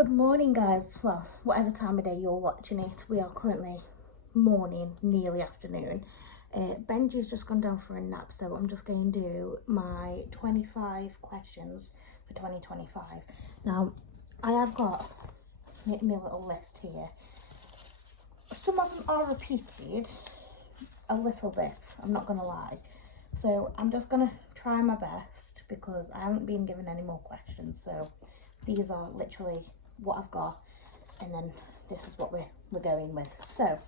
Good morning, guys. Well, whatever time of day you're watching it, we are currently morning, nearly afternoon. Benji's just gone down for a nap, so I'm just going to do my 25 questions for 2025. Now, I have got my little list here. Some of them are repeated a little bit, I'm not going to lie. So I'm just going to try my best because I haven't been given any more questions. So these are literally what I've got, and then this is what we're going with. So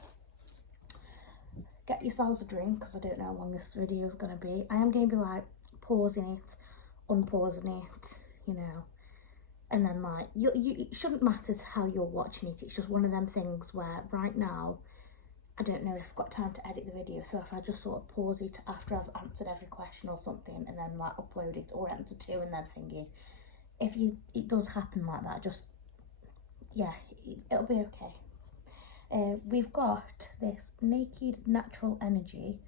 get yourselves a drink because I don't know how long this video is going to be. I am going to be like pausing it, unpausing it, you know, and then like it shouldn't matter to how you're watching it. It's just one of them things where right now I don't know if I've got time to edit the video, so if I just sort of pause it after I've answered every question or something and then like upload it, or answer two and then thingy, if it does happen like that, just yeah, it'll be okay. We've got this Naked Natural Energy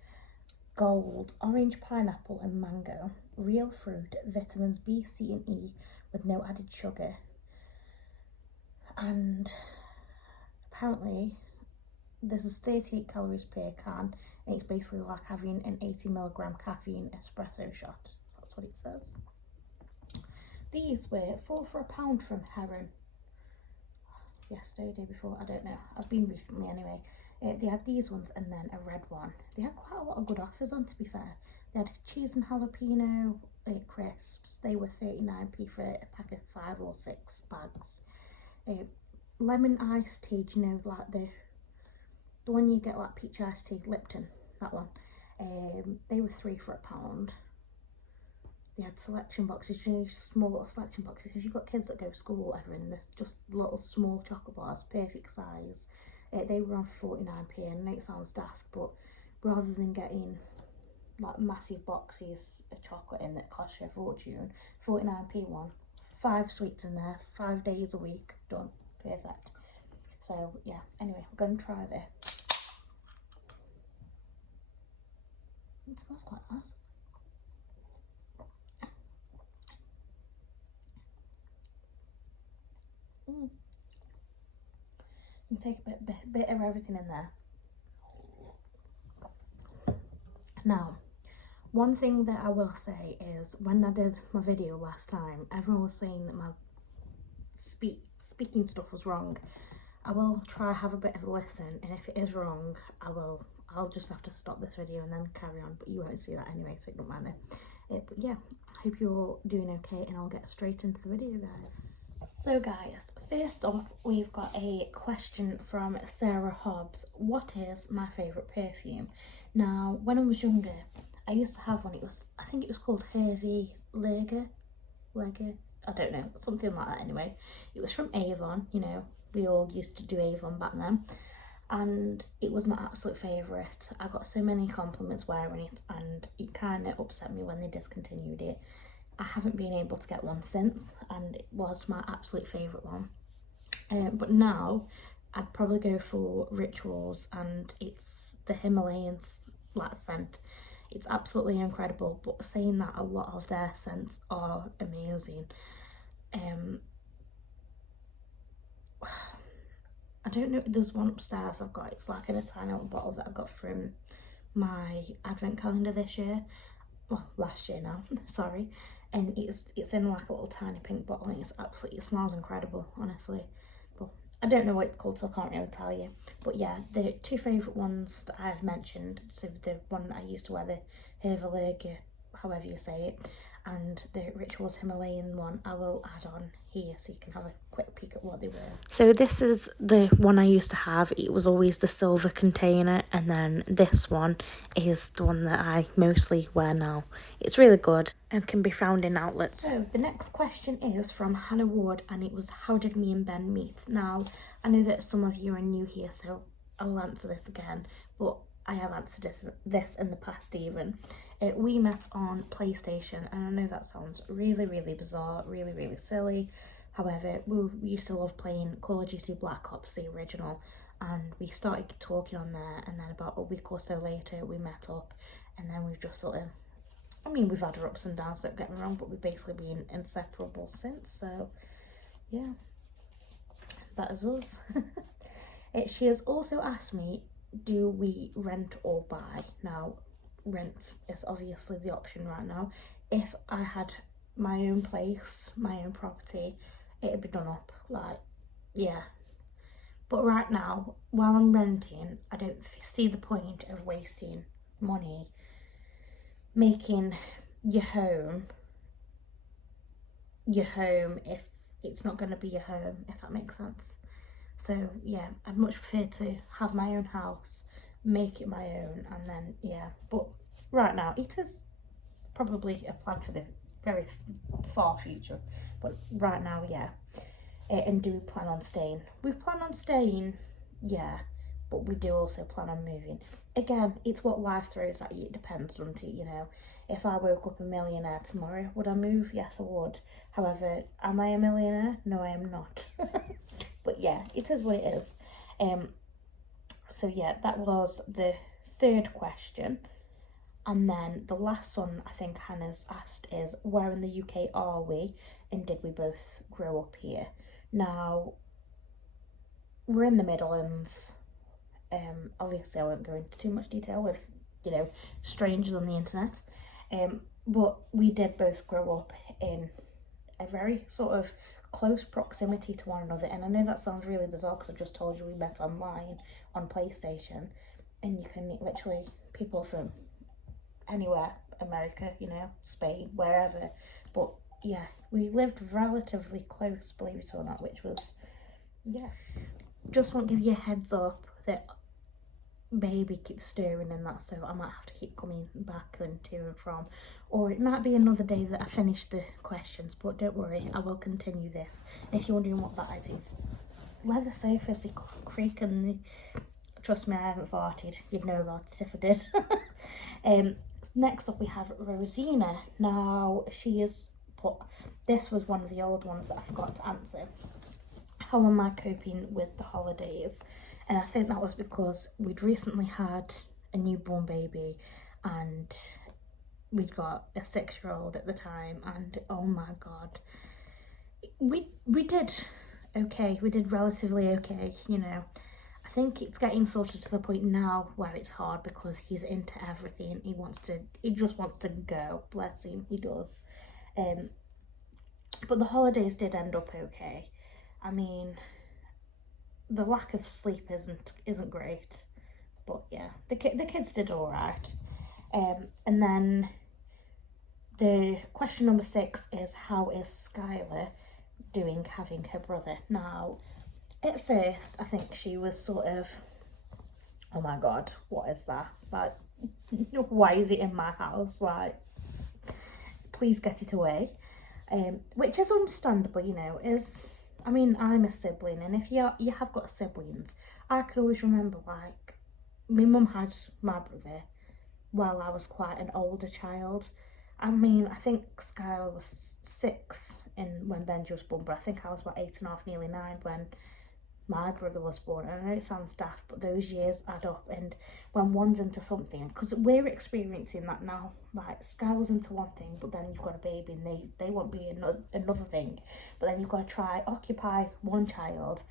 Gold Orange Pineapple and Mango Real Fruit Vitamins B, C and E with no added sugar, and apparently this is 38 calories per can, and it's basically like having an 80mg caffeine espresso shot. That's what it says. These were £4 for £1 from Heron. Yesterday, day before, I don't know. I've been recently anyway. They had these ones and then a red one. They had quite a lot of good offers on, to be fair. They had cheese and jalapeno crisps. They were 39p for a pack of 5 or 6 bags. Lemon iced tea, you know, like the one you get like peach iced tea, Lipton, that one. They were £3 for £1. They had selection boxes, you know, small little selection boxes. If you've got kids that go to school or whatever, and there's just little small chocolate bars, perfect size. They were on 49p, and I know it sounds daft, but rather than getting like massive boxes of chocolate in that cost you a fortune, 49p one, 5 sweets in there, 5 days a week, done, perfect. So yeah, anyway, we're going to try this. It smells quite nice. You can take a bit of everything in there. Now, one thing that I will say is, when I did my video last time, everyone was saying that my speaking stuff was wrong. I will try have a bit of a listen, and if it is wrong, I'll just have to stop this video and then carry on, but you won't see that anyway, so it don't matter. But yeah, hope you're doing okay, and I'll get straight into the video, guys. So guys, first up we've got a question from Sarah Hobbs. What is my favourite perfume? Now, when I was younger, I used to have one. I think it was called Hervé Leger, I don't know, something like that anyway. It was from Avon, you know, we all used to do Avon back then, and it was my absolute favourite. I got so many compliments wearing it, and it kind of upset me when they discontinued it. I haven't been able to get one since, and it was my absolute favourite one. But now I'd probably go for Rituals, and it's the Himalayan like scent. It's absolutely incredible, but saying that, a lot of their scents are amazing. I don't know, there's one upstairs I've got, it's like in a tiny little bottle that I got from my advent calendar this year. Well, last year now, sorry. And it's in like a little tiny pink bottle, and it smells incredible, honestly. But I don't know what it's called, so I can't really tell you. But yeah, the two favourite ones that I've mentioned, so the one that I used to wear, the Hervé, however you say it, and the Rituals Himalayan one, I will add on here so you can have a quick peek at what they were. So this is the one I used to have. It was always the silver container, and then this one is the one that I mostly wear now. It's really good and can be found in outlets. So the next question is from Hannah Ward, and it was, how did me and Ben meet? Now, I know that some of you are new here, so I will answer this again, but I have answered this in the past even. We met on PlayStation, and I know that sounds really, really bizarre, really, really silly. However, we used to love playing Call of Duty Black Ops, the original, and we started talking on there, and then about a week or so later we met up, and then we've just sort of, I mean, we've had our ups and downs, don't get me wrong, but we've basically been inseparable since, so yeah. that is us. She has also asked me, do we rent or buy? Now, rent is obviously the option right now. If I had my own place, my own property, it'd be done up, like, yeah. But right now, while I'm renting, I don't see the point of wasting money making your home if it's not going to be your home, if that makes sense. So yeah, I'd much prefer to have my own house, make it my own, and then yeah. But right now, it is probably a plan for the very far future. But right now, yeah. And do we plan on staying? We plan on staying, yeah. But we do also plan on moving. Again, it's what life throws at you. It depends, doesn't it? You know, if I woke up a millionaire tomorrow, would I move? Yes, I would. However, am I a millionaire? No, I am not. But yeah, it is what it is. So yeah, that was the third question. And then the last one I think Hannah's asked is, where in the UK are we, and did we both grow up here? Now, we're in the Midlands. Obviously I won't go into too much detail with, you know, strangers on the internet. But we did both grow up in a very sort of close proximity to one another. And I know that sounds really bizarre because I just told you we met online on PlayStation, and you can meet literally people from anywhere, America, you know, Spain, wherever. But yeah, we lived relatively close, believe it or not, which was, yeah. Just want to give you a heads up that baby keeps stirring and that, so I might have to keep coming back and to and from, or it might be another day that I finish the questions, but don't worry, I will continue this. If you're wondering what that is, it's leather sofas, they creak, and trust me, I haven't farted. You'd know about it if I did. Next up we have Rosina. Now, she has put, this was one of the old ones that I forgot to answer. How am I coping with the holidays? And I think that was because we'd recently had a newborn baby, and we'd got a 6-year-old at the time, and oh my god, we did okay. We did relatively okay, you know. I think it's getting sort of to the point now where it's hard because he's into everything. He just wants to go, bless him, he does. But the holidays did end up okay. I mean, the lack of sleep isn't great, but yeah, the kids did all right. And then the question number 6 is, how is Skylar doing having her brother? Now, at first, I think she was sort of, oh my god, what is that? Like, why is it in my house? Like, please get it away. Which is understandable, you know, I mean, I'm a sibling, and if you have got siblings, I can always remember, like, my mum had my brother while I was quite an older child. I mean, I think Skylar was 6 when Benji was born, but I think I was about 8.5, nearly 9 when my brother was born. And I know it sounds daft, but those years add up, and when one's into something, because we're experiencing that now, like Skylar's into one thing, but then you've got a baby and they want to be another thing, but then you've got to try occupy one child,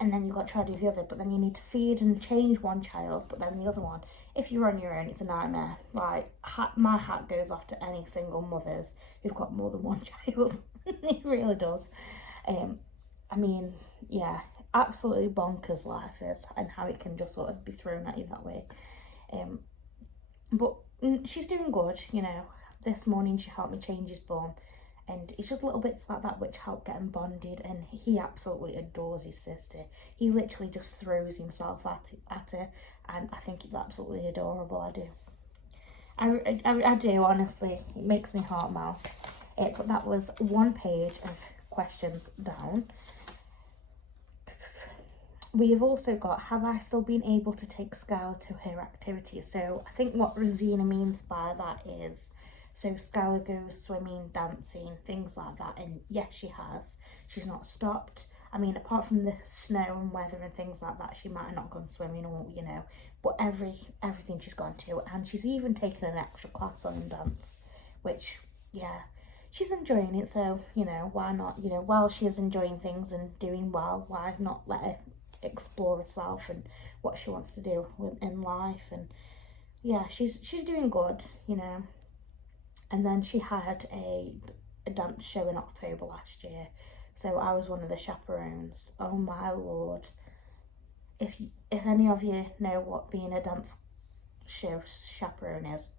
and then you've got to try to do the other, but then you need to feed and change one child, but then the other one, if you're on your own, it's a nightmare. Like, my hat goes off to any single mothers who've got more than one child. It really does. I mean, yeah, absolutely bonkers life is, and how it can just sort of be thrown at you that way. But she's doing good, you know. This morning she helped me change his bum, and it's just little bits like that which help get him bonded, and he absolutely adores his sister. He literally just throws himself at her, and I think it's absolutely adorable. I do. I do, honestly. It makes me heart melt. But that was one page of questions down. We have also got, have I still been able to take Skylar to her activities? So I think what Rosina means by that is, so Skylar goes swimming, dancing, things like that, and yes, she has. She's not stopped. I mean, apart from the snow and weather and things like that, she might have not gone swimming, or, you know, but everything she's gone to, and she's even taken an extra class on dance, which, yeah, she's enjoying it, so, you know, why not? You know, while she is enjoying things and doing well, why not let her explore herself and what she wants to do in life? And yeah, she's doing good, you know. And then she had a dance show in October last year, so I was one of the chaperones. Oh my lord. If any of you know what being a dance show chaperone is,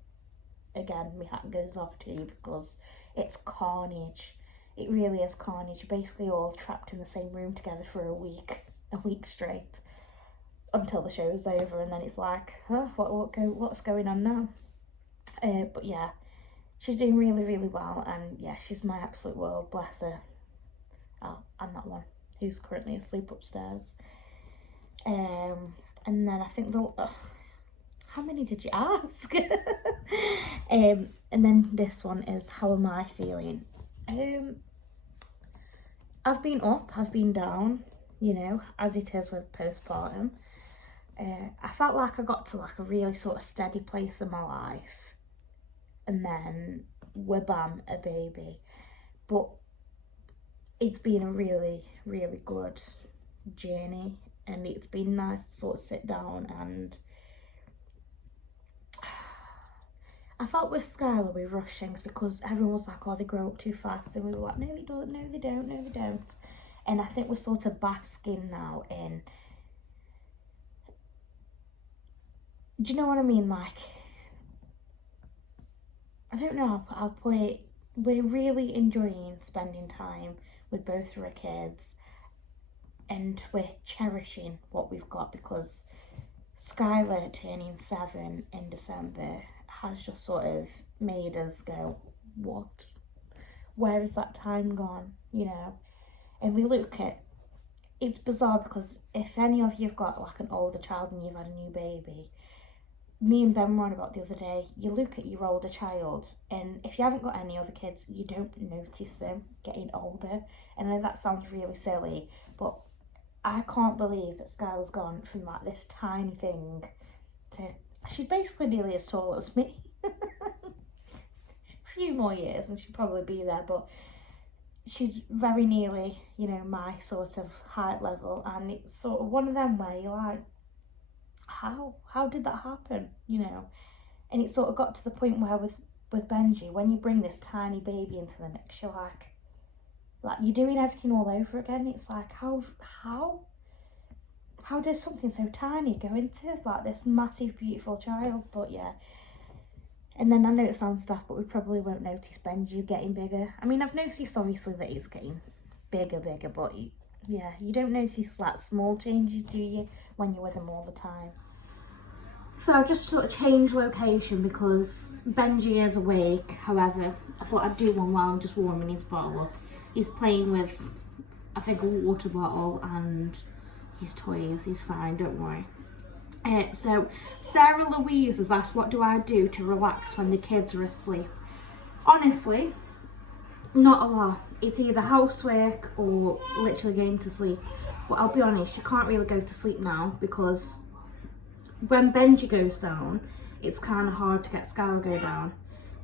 again, my hat goes off to you, because it's carnage. It really is carnage. You're basically all trapped in the same room together for a week straight, until the show's over, and then it's like, huh, what's going on now? But yeah, she's doing really, really well, and yeah, she's my absolute world, bless her. Oh, and that one who's currently asleep upstairs. And then I think how many did you ask? And then this one is, how am I feeling? I've been up, I've been down, you know, as it is with postpartum. I felt like I got to like a really sort of steady place in my life, and then whabam, a baby. But it's been a really, really good journey, and it's been nice to sort of sit down. And I felt with Skylar we rushed things, because everyone was like, oh, they grow up too fast, and we were like, no they don't, no they don't, no they don't. And I think we're sort of basking now in, do you know what I mean, like, I don't know how I'll put it, we're really enjoying spending time with both of our kids, and we're cherishing what we've got, because Skylar turning 7 in December has just sort of made us go, what? Where has that time gone? You know? And we look at, it's bizarre, because if any of you have got like an older child and you've had a new baby, me and Ben were on about the other day, you look at your older child, and if you haven't got any other kids, you don't notice them getting older. And I know that sounds really silly, but I can't believe that Skylar's gone from like this tiny thing to, she's basically nearly as tall as me. A few more years and she'll probably be there, but she's very nearly, you know, my sort of height level. And it's sort of one of them where you're like, how did that happen, you know? And it sort of got to the point where with Benji, when you bring this tiny baby into the mix, you're like you're doing everything all over again. It's like, how does something so tiny go into like this massive beautiful child? But yeah, and then I know it sounds daft, but we probably won't notice Benji getting bigger. I mean, I've noticed obviously that he's getting bigger, but yeah, you don't notice like small changes, do you, when you're with him all the time? So I've just sort of changed location because Benji is awake. However, I thought I'd do one while I'm just warming his bottle up. He's playing with, I think, a water bottle and his toys. He's fine, don't worry. So Sarah Louise has asked, what do I do to relax when the kids are asleep? Honestly, not a lot. It's either housework or literally going to sleep. But I'll be honest, you can't really go to sleep now, because when Benji goes down, it's kind of hard to get Skylar go down.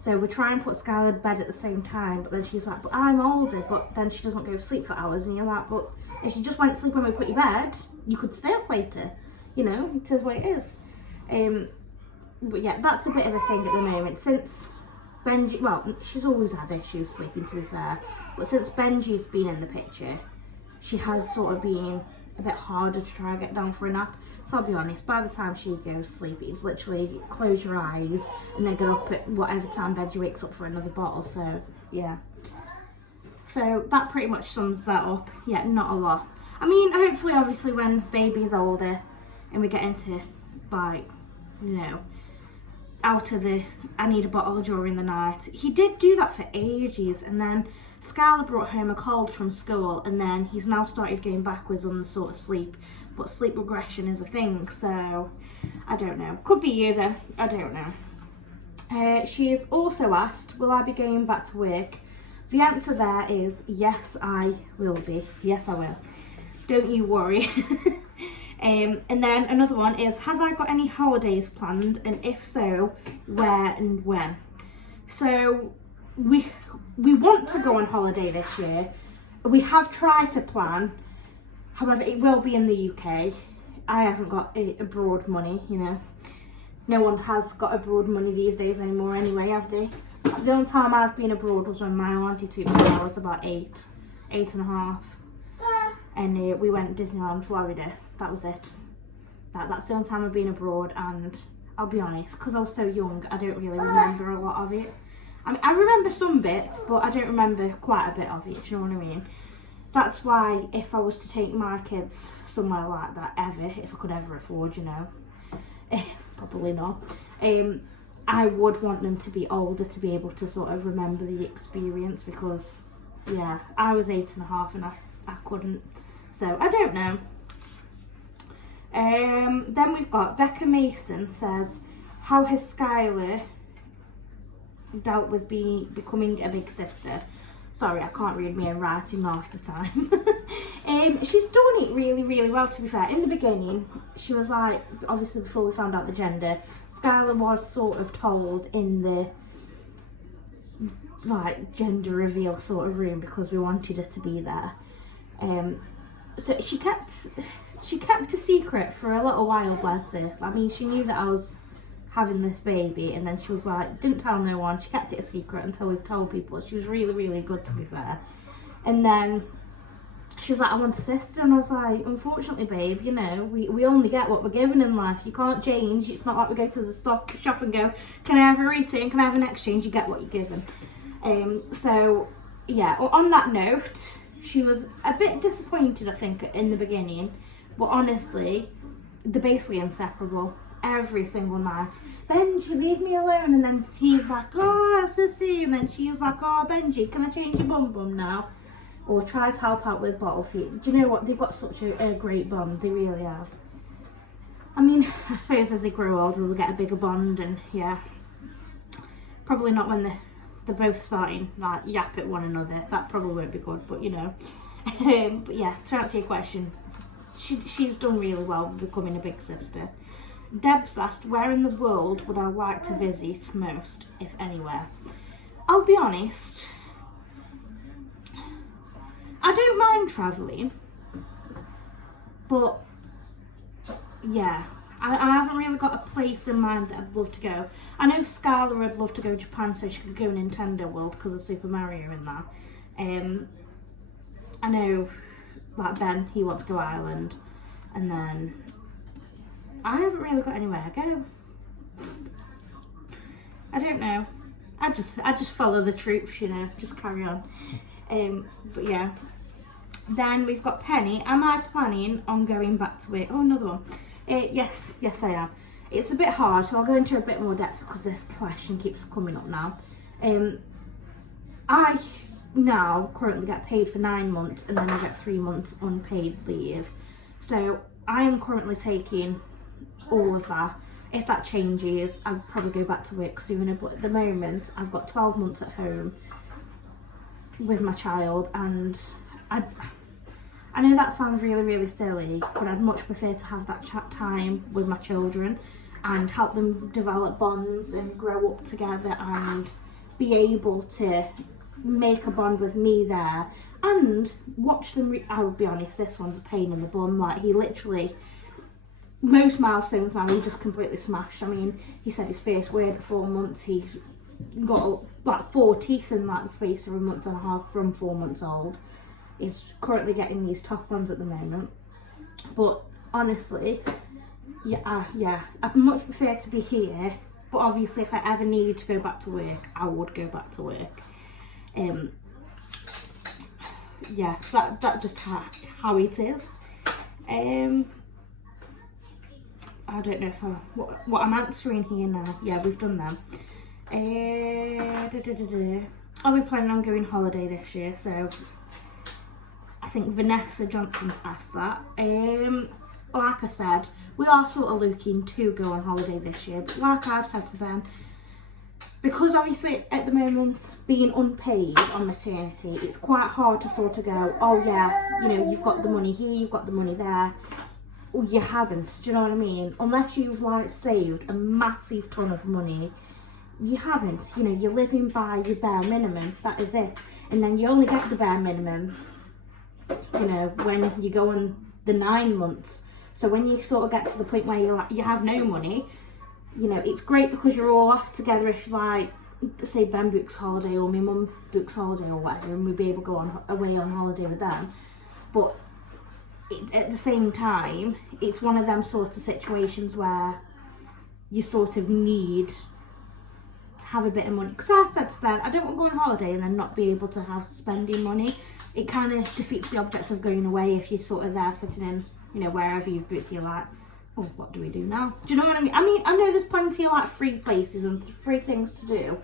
So we try and put Skylar to bed at the same time, but then she's like, but I'm older, but then she doesn't go to sleep for hours, and you're like, but if you just went to sleep when we put you to bed, you could stay up later, you know, it is what it is. But yeah, that's a bit of a thing at the moment, since Benji, well, she's always had issues sleeping, to be fair, but since Benji's been in the picture, she has sort of been a bit harder to try and get down for a nap. So I'll be honest, by the time she goes to sleep, it's literally close your eyes and then get up at whatever time Benji wakes up for another bottle. So yeah, so that pretty much sums that up. Yeah, not a lot. I mean, hopefully obviously when baby's older and we get into, like, you know, out of the I need a bottle during the night. He did do that for ages, and then Skylar brought home a cold from school, and then he's now started going backwards on the sort of sleep, but sleep regression is a thing, so I don't know. Could be either, I don't know. She has also asked, will I be going back to work? The answer there is yes, I will be. Yes, I will. Don't you worry. And then another one is, have I got any holidays planned, and if so, where and when? So we want to go on holiday this year. We have tried to plan, however it will be in the UK. I haven't got abroad money, you know. No one has got abroad money these days anymore anyway, have they? The only time I've been abroad was when my auntie took me when I was about 8 and a half. And we went to Disneyland, Florida. That was it. That's the only time I've been abroad, and I'll be honest, because I was so young, I don't really remember a lot of it. I mean, I remember some bits, but I don't remember quite a bit of it, do you know what I mean? That's why if I was to take my kids somewhere like that ever, if I could ever afford, you know, probably not, I would want them to be older to be able to sort of remember the experience, because yeah, I was 8 and a half and I couldn't, so I don't know. Then we've got Becca Mason says, how has Skylar dealt with becoming a big sister? Sorry, I can't read my own writing half the time. She's done it really, really well, to be fair. In the beginning, she was like, obviously before we found out the gender, Skylar was sort of told in the like gender reveal sort of room because we wanted her to be there. So she kept a secret for a little while, bless her. I mean, she knew that I was having this baby, and then she was like, didn't tell no one. She kept it a secret until we told people. She was really, really good, to be fair. And then she was like, I want a sister, and I was like, unfortunately, babe, you know, we only get what we're given in life. You can't change. It's not like we go to the shop and go, can I have a return? Can I have an exchange? You get what you're given. So yeah, on that note, she was a bit disappointed, I think, in the beginning, but honestly, they're basically inseparable. Every single night, Benji, leave me alone, and then he's like, oh, sissy, and then she's like, oh, Benji, can I change your bum now? Or tries to help out with bottle feed. Do you know what? They've got such a great bond. They really have. I mean, I suppose as they grow older, they'll get a bigger bond, and yeah, probably not when they're both starting like yap at one another. That probably won't be good, but you know. But yeah, to answer your question, she's done really well becoming a big sister. Deb's asked, where in the world would I like to visit most, if anywhere? I'll be honest, I don't mind travelling, but yeah, I haven't really got a place in mind that I'd love to go. I know Skylar would love to go to Japan so she could go Nintendo World because of Super Mario in that. I know, like Ben, he wants to go Ireland, and then I haven't really got anywhere to go. I don't know. I just follow the troops, you know, just carry on. But yeah. Then we've got Penny. Am I planning on going back to it? Oh, another one. Yes I am. It's a bit hard, so I'll go into a bit more depth because this question keeps coming up now. I now currently get paid for 9 months, and then I get 3 months unpaid leave. So I am currently taking all of that. If that changes, I'll probably go back to work sooner, but at the moment I've got 12 months at home with my child, and I know that sounds really, really silly, but I'd much prefer to have that chat time with my children and help them develop bonds and grow up together and be able to make a bond with me there and watch them. I'll be honest, this one's a pain in the bum. Like, he literally, most milestones now, he just completely smashed. I mean, he said his first word at 4 months, he got like 4 teeth in like the space of a month and a half from 4 months old. He's currently getting these top ones at the moment. But honestly, yeah, I'd much prefer to be here. But obviously, if I ever need to go back to work, I would go back to work. Yeah, that just how it is. I don't know if what I'm answering here now. Yeah, we've done them. Are we planning on going holiday this year? So I think Vanessa Johnson's asked that. Like I said, we are sort of looking to go on holiday this year, but like I've said to them, because obviously at the moment being unpaid on maternity, it's quite hard to sort of go, oh yeah, you know, you've got the money here, you've got the money there. Well, you haven't, do you know what I mean? Unless you've like saved a massive ton of money, you haven't. You know, you're living by your bare minimum, that is it. And then you only get the bare minimum, you know, when you go on the 9 months. So when you sort of get to the point where you have no money, you know, it's great because you're all off together. If like, say Ben books holiday or my mum books holiday or whatever, and we'd be able to go away on holiday with them. But at the same time, it's one of them sort of situations where you sort of need to have a bit of money. Because I said to Ben, I don't want to go on holiday and then not be able to have spending money. It kind of defeats the object of going away if you're sort of there sitting in, you know, wherever you've booked. You're like, oh, what do we do now? Do you know what I mean? I mean, I know there's plenty of like free places and free things to do,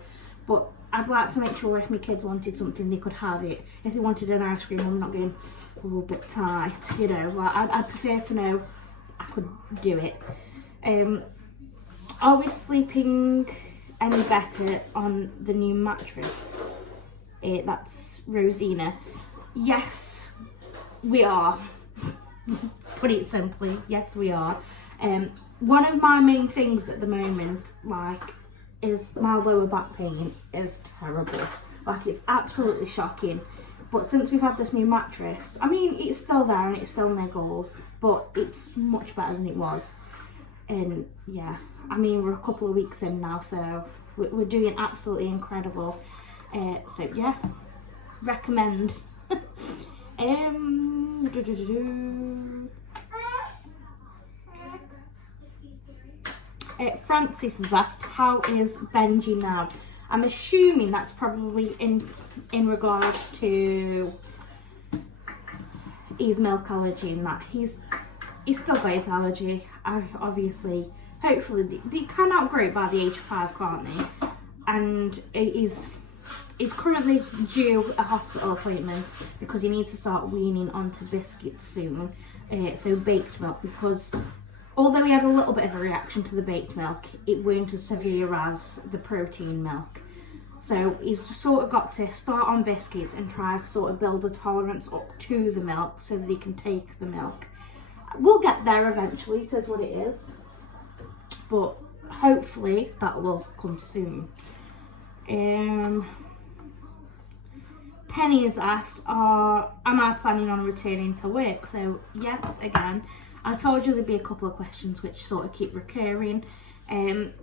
but I'd like to make sure if my kids wanted something, they could have it. If they wanted an ice cream, I'm not going, oh, a bit tight, you know. Like, I'd prefer to know I could do it. Are we sleeping any better on the new mattress? That's Rosina. Yes, we are. Put it simply, yes, we are. One of my main things at the moment, like, is my lower back pain is terrible. Like, it's absolutely shocking. But since we've had this new mattress, I mean, it's still there and it still niggles, but it's much better than it was. And yeah, I mean, we're a couple of weeks in now, so we're doing absolutely incredible. So yeah, recommend. Francis has asked, how is Benji now? I'm assuming that's probably in regards to his milk allergy and that. He's still got his allergy. Obviously, hopefully, they can outgrow it by the age of 5, can't they? And he's currently due a hospital appointment because he needs to start weaning onto biscuits soon. So baked milk, because although he had a little bit of a reaction to the baked milk, it weren't as severe as the protein milk. So he's sort of got to start on biscuits and try to sort of build a tolerance up to the milk so that he can take the milk. We'll get there eventually, it is what it is. But hopefully that will come soon. Penny has asked, am I planning on returning to work? So yes, again, I told you there'd be a couple of questions which sort of keep recurring. I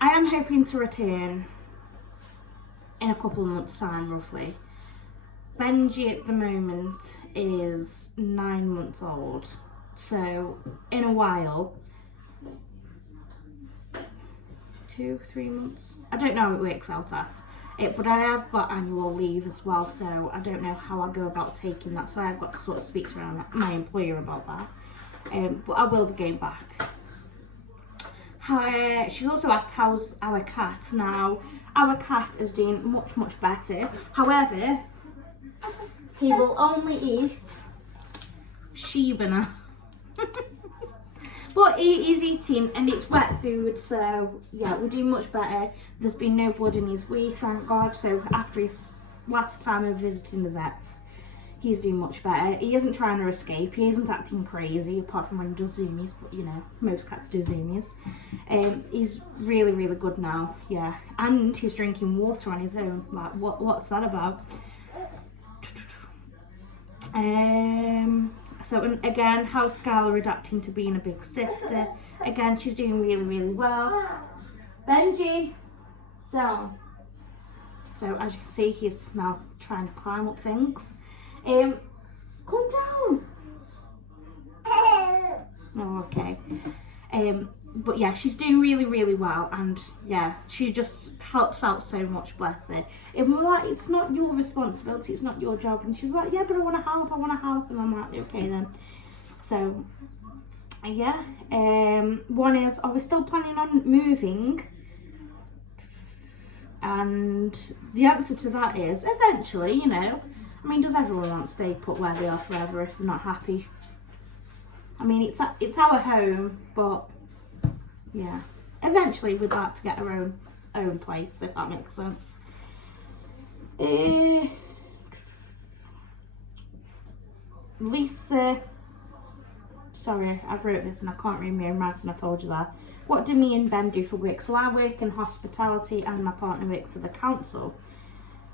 am hoping to return in a couple of months' time, roughly. Benji at the moment is 9 months old, so in a while, 2-3 months, I don't know how it works out at it, but I have got annual leave as well, so I don't know how I go about taking that, so I've got to sort of speak to my employer about that, but I will be going back. She's also asked, how's our cat? Now, our cat is doing much, much better. However, he will only eat Shiba now. But he is eating, and it's wet food, so yeah, we're doing much better. There's been no blood in his wee, thank God. So after his last time of visiting the vets, he's doing much better. He isn't trying to escape. He isn't acting crazy, apart from when he does zoomies. But you know, most cats do zoomies. He's really, really good now. Yeah, and he's drinking water on his own. Like, what's that about? So, and again, how's Skylar adapting to being a big sister? Again, she's doing really, really well. Benji, down. So as you can see, he's now trying to climb up things. Come down. Oh, okay. But yeah, she's doing really, really well, and yeah, she just helps out so much, bless her. And we're like, it's not your responsibility, it's not your job. And she's like, yeah, but I want to help, and I'm like, okay then. So yeah, one is, are we still planning on moving? And the answer to that is, eventually, you know. I mean, does everyone want to stay put where they are forever if they're not happy? I mean, it's our home, but yeah, eventually we'd like to get our own place, if that makes sense. Lisa, sorry, I've wrote this and I can't read my own writing, I told you that. what do me and Ben do for work? So I work in hospitality and my partner works for the council.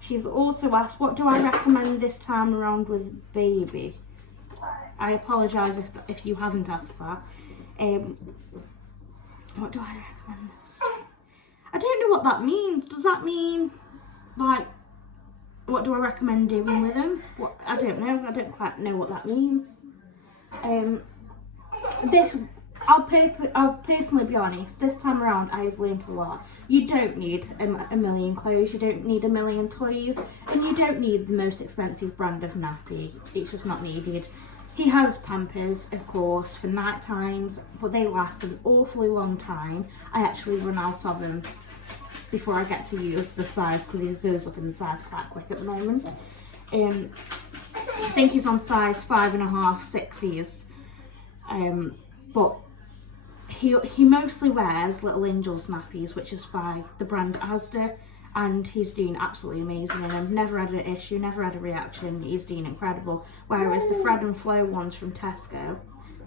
She's also asked, what do I recommend this time around with baby? I apologise if you haven't asked that. What do I recommend this? I don't know what that means. Does that mean, like, what do I recommend doing with them? What, I don't know. I don't quite know what that means. I'll personally be honest, this time around I've learned a lot. You don't need a million clothes, you don't need a million toys, and you don't need the most expensive brand of nappy. It's just not needed. He has Pampers, of course, for night times, but they last an awfully long time. I actually run out of them before I get to use the size, because he goes up in the size quite quick at the moment. I think he's on size 5.5, 6s. But he mostly wears Little Angels nappies, which is by the brand Asda, and he's doing absolutely amazing in them. Never had an issue, never had a reaction. He's doing incredible. Whereas the Fred and Flo ones from Tesco,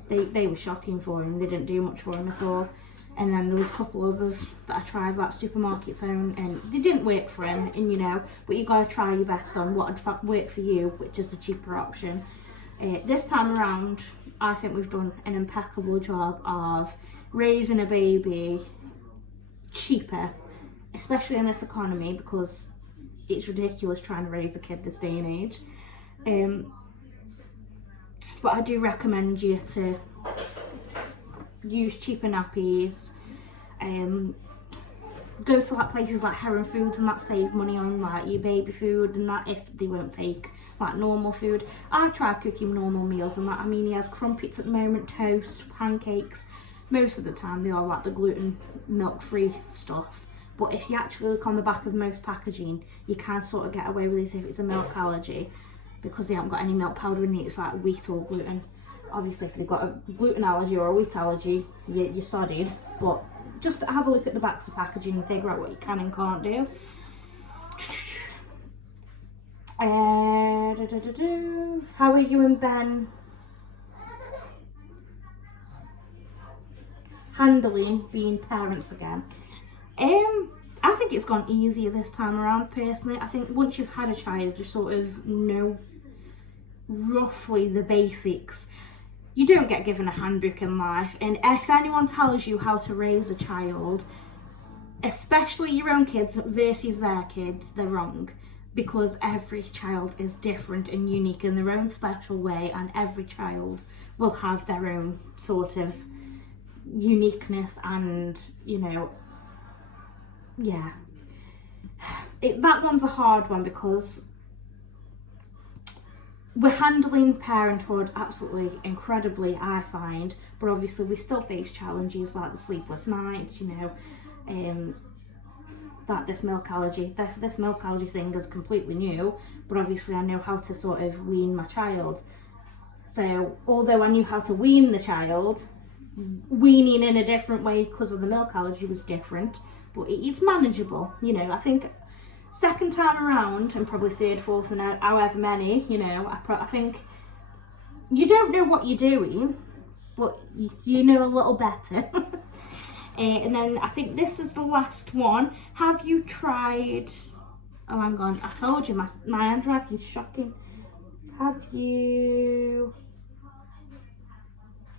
they were shocking for him. They didn't do much for him at all. And then there was a couple others that I tried, like Supermarket's Own, and they didn't work for him. And you know, but you gotta try your best on what would work for you, which is the cheaper option. This time around, I think we've done an impeccable job of raising a baby cheaper, especially in this economy, because it's ridiculous trying to raise a kid this day and age. But I do recommend you to use cheaper nappies. Go to like places like Heron Foods and that, save money on like your baby food and that, if they won't take like normal food. I try cooking normal meals and that. I mean, he has crumpets at the moment, toast, pancakes. Most of the time they are like the gluten milk free stuff, but if you actually look on the back of most packaging, you can sort of get away with it if it's a milk allergy, because they haven't got any milk powder in it. It's like wheat or gluten. Obviously if they've got a gluten allergy or a wheat allergy, you're sodded, but just have a look at the backs of packaging and figure out what you can and can't do. How are you and Ben handling being parents again? I think it's gone easier this time around, personally. I think once you've had a child, you sort of know roughly the basics. You don't get given a handbook in life, and if anyone tells you how to raise a child, especially your own kids versus their kids, they're wrong, because every child is different and unique in their own special way, and every child will have their own sort of uniqueness, and you know, yeah, that one's a hard one, because we're handling parenthood absolutely incredibly, I find, but obviously we still face challenges like the sleepless nights, you know, that this milk allergy thing is completely new, but obviously I know how to sort of wean my child. So although I knew how to wean the child, weaning in a different way because of the milk allergy was different, but it's manageable. You know, I think second time around, and probably third, fourth, and however many, you know, I think you don't know what you're doing, but you know a little better. And then I think this is the last one. Have you tried, oh hang on, I told you my handwriting's shocking. Have you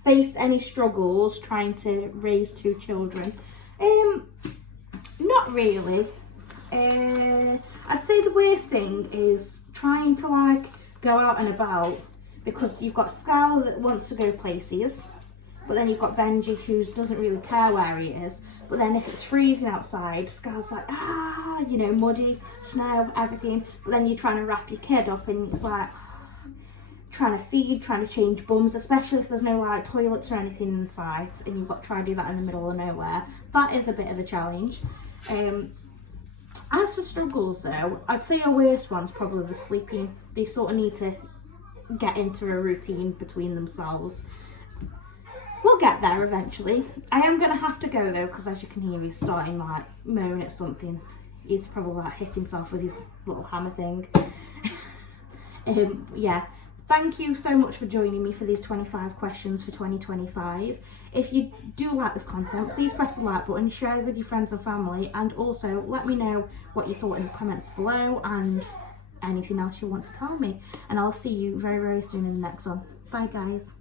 faced any struggles trying to raise 2 children? Not really. I'd say the worst thing is trying to like go out and about, because you've got Skylar that wants to go places, but then you've got Benji who doesn't really care where he is. But then if it's freezing outside, Skylar's like, you know, muddy, snow, everything. But then you're trying to wrap your kid up and it's like trying to feed, trying to change bums, especially if there's no like toilets or anything in sight and you've got to try to do that in the middle of nowhere. That is a bit of a challenge. As for struggles though, I'd say our worst one's probably the sleeping. They sort of need to get into a routine between themselves. We'll get there eventually. I am going to have to go though, because as you can hear, he's starting like moan at something. He's probably like hit himself with his little hammer thing. Yeah, thank you so much for joining me for these 25 questions for 2025. If you do like this content, please press the like button, share it with your friends and family, and also let me know what you thought in the comments below and anything else you want to tell me. And I'll see you very, very soon in the next one. Bye guys.